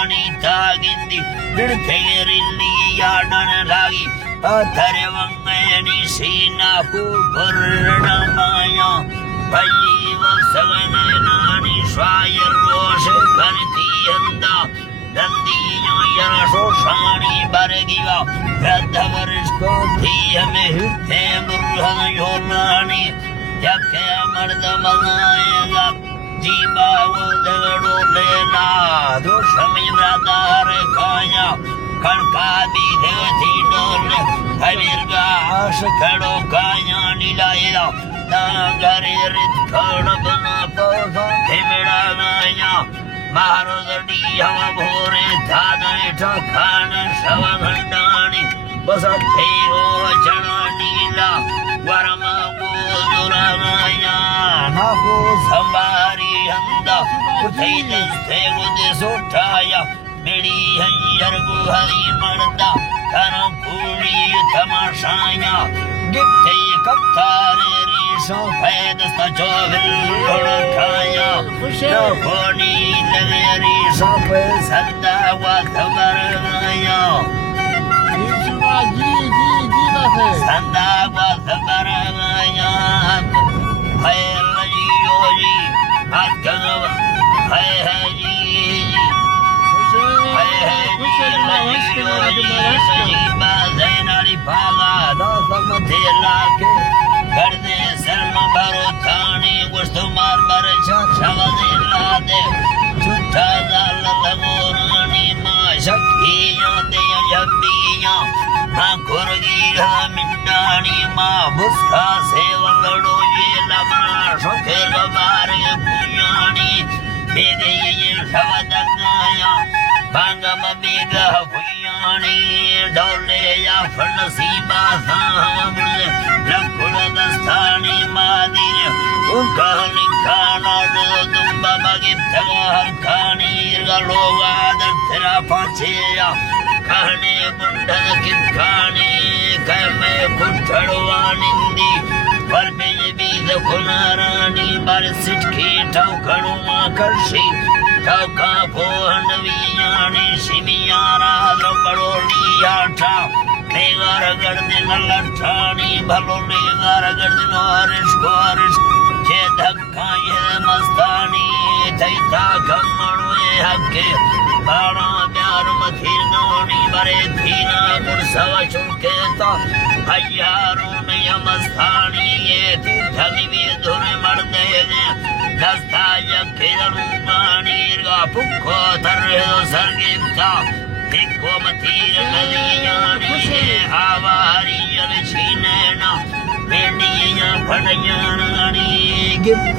पानी तागिंदी बिड़खेरिल्ली याडन लागी अथरे वंगनी सीना पूर्णमाया पय्यव सवने नानी स्वायर रोष करती अंदा दंदियों यरसो शानी बरगिवा वृद्धवरिष्ठो धीयमे हिते मुर्हन योलानी यके मर्द मनाएगा जीवा वदगड़ो लेना दोषमी व्रतार काया कणका दीधे थी डोले हविर्गा आश खड़ो काया नीलायला नागरे रित खड़ बना पौधा खेमेड़ा गाया मारो दड़ी हवा भोरे धाने ठखान शव घंडानी बस ठेरो चना नीला वरमा गोजुरा गाया नाको संभारी हंदा उठई दस्ते गुदे सोठाया मेरी हंजर गुहरी मर्दा करो पूरी तमाशाया गिफ्ते कप्तारे रीशो फैदस्ता चोविल खाया नकोनी लगे रीशो पे सदा वाथबर गाया सदा वाथबर गाया खैर लजियो जी हाथ कगव है जी नारी भागा के कर दे शर्म भरो थानी गुस्तु मार मर शवदे लादे झूठा जाल लगो रानी माँ शक्तियाँ दे जबियाँ हाँ खुरगी मिन्नानी माँ भुस्का से वंगड़ो ये लमना शोके गबारे पुयानी बेदे ये शवदगाया बांगम बेगा हुयानी डोले या फनसीबा साहब लखुड़ दस्तानी मादीर उनका निखाना दुम्बा बगी तगहर खानी गलोगा दत्रा पाछेया कहने बुंडन किखानी कहमे कुठड़वा निंदी पर बीज खुनारानी बार सिटकी ठौकड़ुआ करशी ठौका पोहंडवियानी शिमियारा द्रपड़ोलिया ठा लेगार गर्दे नल्लठानी भलो लेगार गर्दे नोरिश गोरिश छे धक्का ये मस्तानी थैता कम्मड़ुए हक्के बाणा प्यार मथीर नोनी बरे थीना कुर्सव चुकेता हयारों ने मस्तानी ये थी धनी भी धुरे मर्दे ने दस्ता यखेर रूपानी गा पुखो तरहे सर्गिता देखो मथीर नदियानी ये आवारी यल छीने ना बेड़ियां फड़यानी गिफ्ट